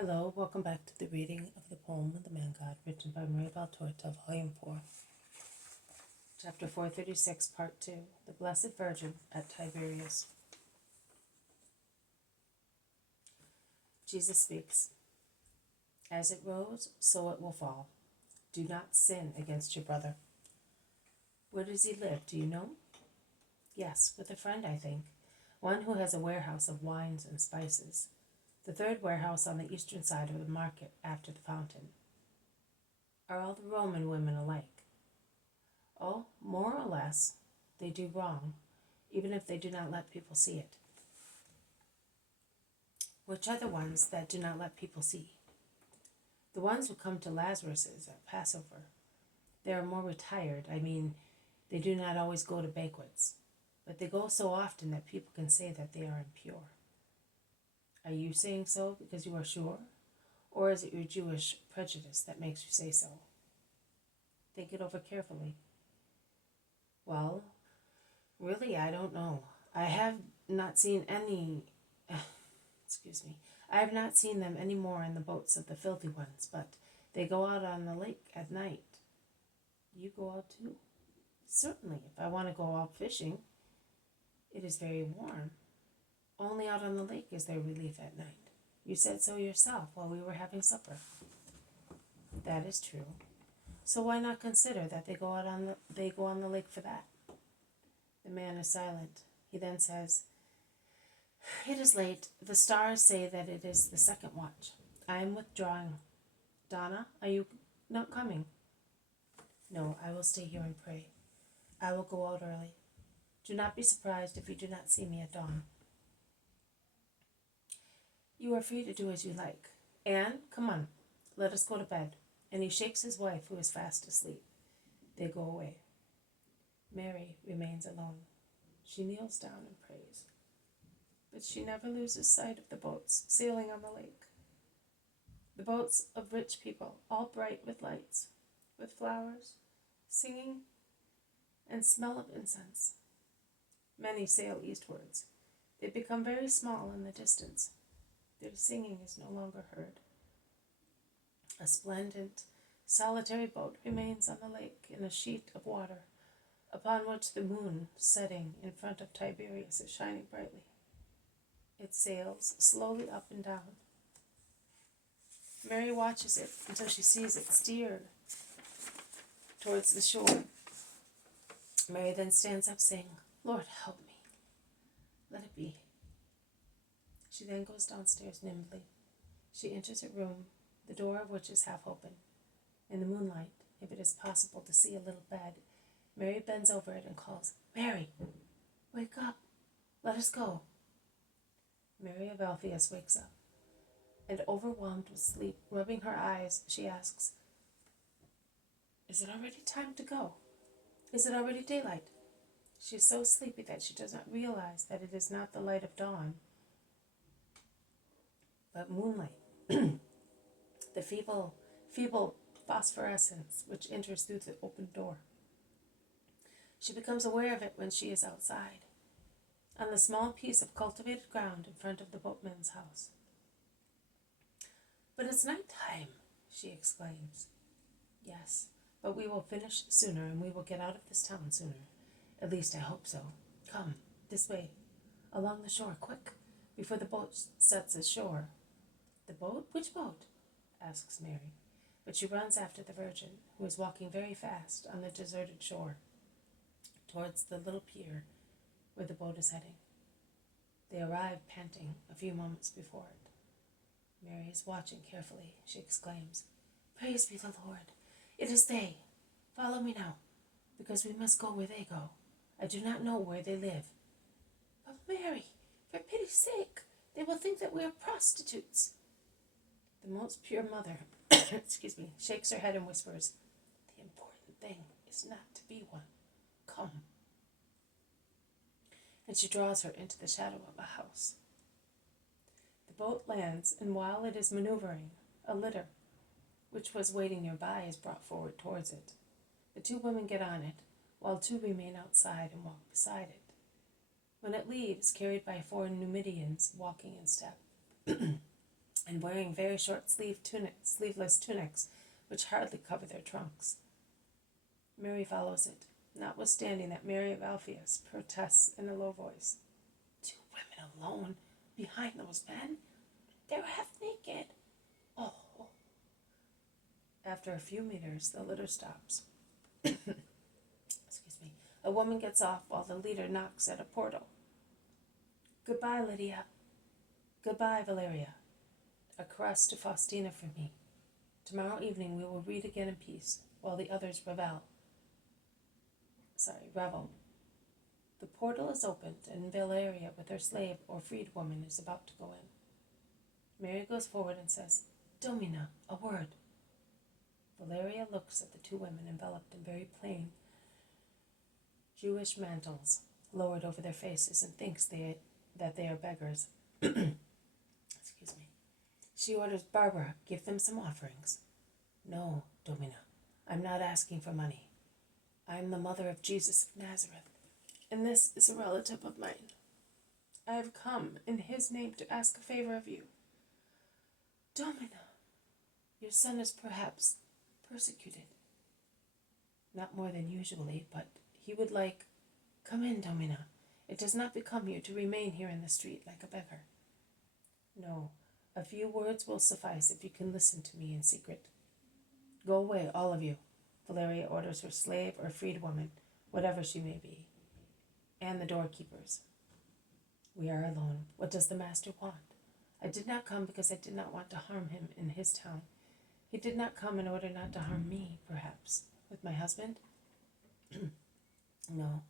Hello, welcome back to the reading of the poem of the Man God, written by Maria Valtorta, Volume 4, Chapter 436, Part 2, The Blessed Virgin at Tiberías. Jesus speaks, "As it rose, so it will fall. Do not sin against your brother." Where does he live, do you know? Yes, with a friend, I think, one who has a warehouse of wines and spices, the third warehouse on the eastern side of the market after the fountain. Are all the Roman women alike? Oh, more or less. They do wrong, even if they do not let people see it. Which are the ones that do not let people see? The ones who come to Lazarus's at Passover. They are more retired. I mean, they do not always go to banquets, but they go so often that people can say that they are impure. Are you saying so because you are sure? Or is it your Jewish prejudice that makes you say so? Think it over carefully. Well, really, I don't know. I have not seen any, I have not seen them any more in the boats of the filthy ones, but they go out on the lake at night. You go out too? Certainly, if I want to go out fishing. It is very warm. Only out on the lake is there relief at night. You said so yourself while we were having supper. That is true. So why not consider that they go on the lake for that? The man is silent. He then says, "It is late. The stars say that it is the second watch. I am withdrawing. Donna, are you not coming?" "No, I will stay here and pray. I will go out early. Do not be surprised if you do not see me at dawn." "You are free to do as you like. Anne, come on, let us go to bed." And he shakes his wife, who is fast asleep. They go away. Mary remains alone. She kneels down and prays. But she never loses sight of the boats sailing on the lake. The boats of rich people, all bright with lights, with flowers, singing, and smell of incense. Many sail eastwards. They become very small in the distance. Their singing is no longer heard. A splendid, solitary boat remains on the lake in a sheet of water, upon which the moon, setting in front of Tiberías, is shining brightly. It sails slowly up and down. Mary watches it until she sees it steer towards the shore. Mary then stands up, saying, "Lord, help me. Let it be." She then goes downstairs nimbly. She enters a room, the door of which is half open. In the moonlight, if it is possible to see a little bed, Mary bends over it and calls, "Mary, wake up. Let us go." Mary of Alphaeus wakes up, and overwhelmed with sleep, rubbing her eyes, she asks, "Is it already time to go? Is it already daylight?" She is so sleepy that she does not realize that it is not the light of dawn, but moonlight, the feeble phosphorescence which enters through the open door. She becomes aware of it when she is outside, on the small piece of cultivated ground in front of the boatman's house. "But it's night time," she exclaims. "Yes, but we will finish sooner, and we will get out of this town sooner. At least I hope so. Come, this way, along the shore, quick, before the boat sets ashore." "The boat? Which boat?" asks Mary, but she runs after the Virgin, who is walking very fast on the deserted shore, towards the little pier where the boat is heading. They arrive panting a few moments before it. Mary is watching carefully. She exclaims, "Praise be the Lord! It is they! Follow me now, because we must go where they go. I do not know where they live." "But Mary, for pity's sake, they will think that we are prostitutes." The most pure mother shakes her head and whispers, "The important thing is not to be one. Come." And she draws her into the shadow of a house. The boat lands, and while it is maneuvering, a litter, which was waiting nearby, is brought forward towards it. The two women get on it, while two remain outside and walk beside it. When it leaves, carried by 4 Numidians walking in step, and wearing very short sleeveless tunics which hardly cover their trunks. Mary follows it, notwithstanding that Mary of Alphaeus protests in a low voice. 2 women alone behind those men? They're half naked. Oh. After a few meters, the litter stops. Excuse me. A woman gets off while the leader knocks at a portal. Goodbye, Lydia. Goodbye, Valeria. A caress to Faustina from me. Tomorrow evening we will read again in peace, while the others revel. The portal is opened, and Valeria, with her slave or freed woman, is about to go in. Mary goes forward and says, Domina, a word. Valeria looks at the 2 women enveloped in very plain Jewish mantles lowered over their faces and thinks that they are beggars. Excuse me. She orders Barbara, give them some offerings. No, Domina, I'm not asking for money. I'm the mother of Jesus of Nazareth, and this is a relative of mine. I have come in his name to ask a favor of you. Domina, your son is perhaps persecuted. Not more than usually, but he would like... Come in, Domina. It does not become you to remain here in the street like a beggar. No, a few words will suffice if you can listen to me in secret. Go away, all of you, Valeria orders her slave or freed woman, whatever she may be, and the doorkeepers. We are alone. What does the master want? I did not come because I did not want to harm him in his town. He did not come in order not to harm me, perhaps, with my husband. No,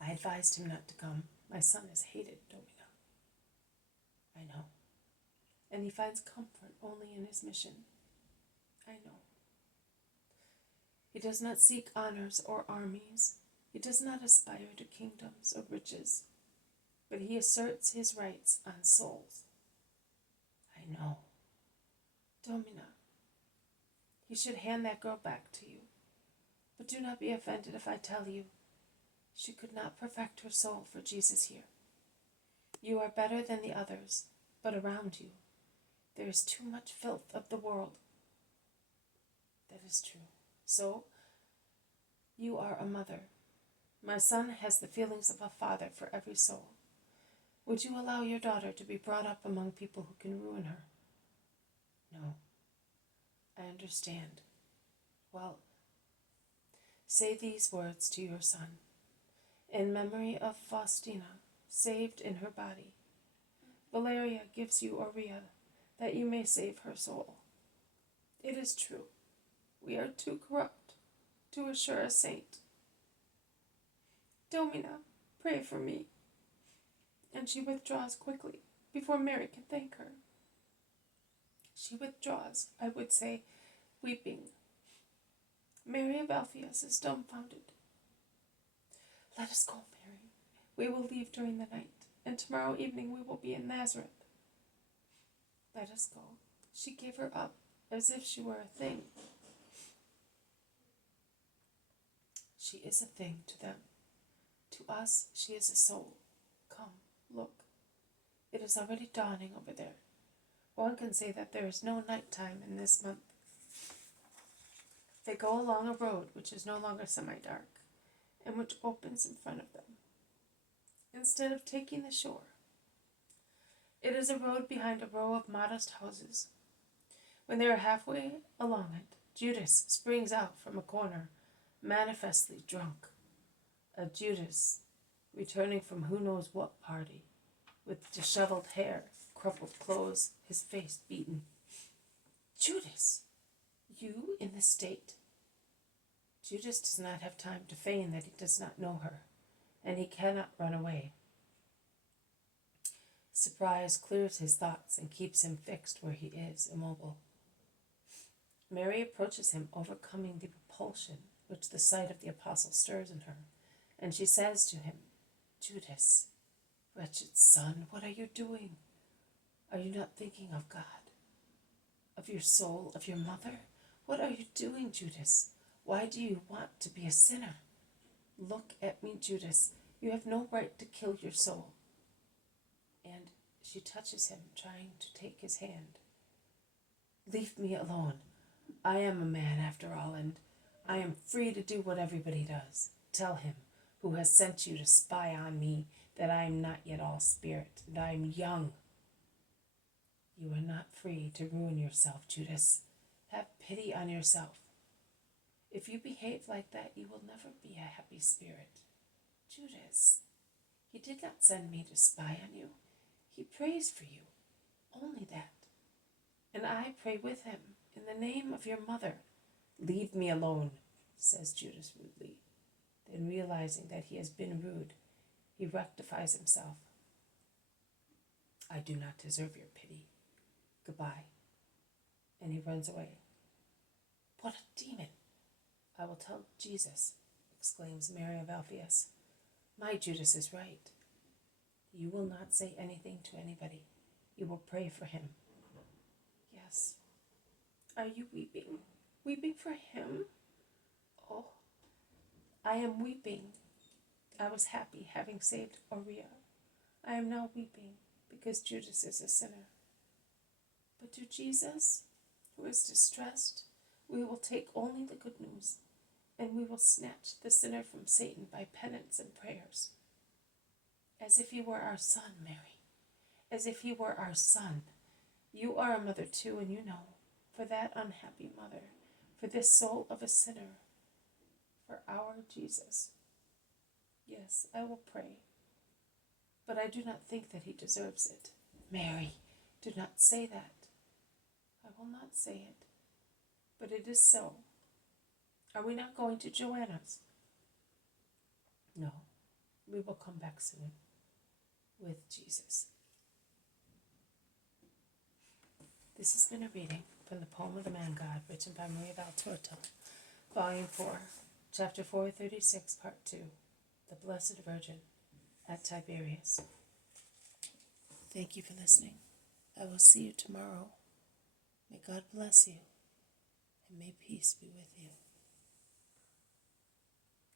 I advised him not to come. My son is hated, Domina. I know. And he finds comfort only in his mission. I know. He does not seek honors or armies. He does not aspire to kingdoms or riches. But he asserts his rights on souls. I know. Domina, he should hand that girl back to you. But do not be offended if I tell you she could not perfect her soul for Jesus here. You are better than the others, but around you there is too much filth of the world. That is true. So, you are a mother. My son has the feelings of a father for every soul. Would you allow your daughter to be brought up among people who can ruin her? No. I understand. Well, say these words to your son. In memory of Faustina, saved in her body, Valeria gives you Aurea, that you may save her soul. It is true. We are too corrupt to assure a saint. Domina, pray for me. And she withdraws quickly, before Mary can thank her. She withdraws, I would say, weeping. Mary of Alphaeus is dumbfounded. Let us go, Mary. We will leave during the night, and tomorrow evening we will be in Nazareth. Let us go. She gave her up, as if she were a thing. She is a thing to them. To us, she is a soul. Come, look. It is already dawning over there. One can say that there is no night time in this month. They go along a road which is no longer semi-dark, and which opens in front of them, instead of taking the shore. It is a road behind a row of modest houses. When they are halfway along it, Judas springs out from a corner, manifestly drunk. A Judas returning from who knows what party, with disheveled hair, crumpled clothes, his face beaten. Judas, you in this state? Judas does not have time to feign that he does not know her, and he cannot run away. Surprise clears his thoughts and keeps him fixed where he is, immobile. Mary approaches him, overcoming the repulsion which the sight of the apostle stirs in her, and she says to him, Judas, wretched son, what are you doing? Are you not thinking of God, of your soul, of your mother? What are you doing, Judas? Why do you want to be a sinner? Look at me, Judas. You have no right to kill your soul. And she touches him, trying to take his hand. Leave me alone. I am a man after all, and I am free to do what everybody does. Tell him who has sent you to spy on me that I am not yet all spirit, and I am young. You are not free to ruin yourself, Judas. Have pity on yourself. If you behave like that, you will never be a happy spirit. Judas, he did not send me to spy on you. He prays for you. Only that. And I pray with him in the name of your mother. Leave me alone, says Judas rudely. Then realizing that he has been rude, he rectifies himself. I do not deserve your pity. Goodbye. And he runs away. What a demon! I will tell Jesus, exclaims Mary of Alphaeus. My Judas is right. You will not say anything to anybody. You will pray for him. Yes. Are you weeping? Weeping for him? Oh, I am weeping. I was happy having saved Aurea. I am now weeping because Judas is a sinner. But to Jesus, who is distressed, we will take only the good news, and we will snatch the sinner from Satan by penance and prayers. As if he were our son, Mary. As if he were our son. You are a mother too, and you know, for that unhappy mother, for this soul of a sinner, for our Jesus. Yes, I will pray, but I do not think that he deserves it. Mary, do not say that. I will not say it, but it is so. Are we not going to Joanna's? No, we will come back soon with Jesus. This has been a reading from the poem of the Man God, written by Maria Valtorta, Volume 4, Chapter 436, Part 2, The Blessed Virgin at Tiberías. Thank you for listening. I will see you tomorrow. May God bless you, and may peace be with you.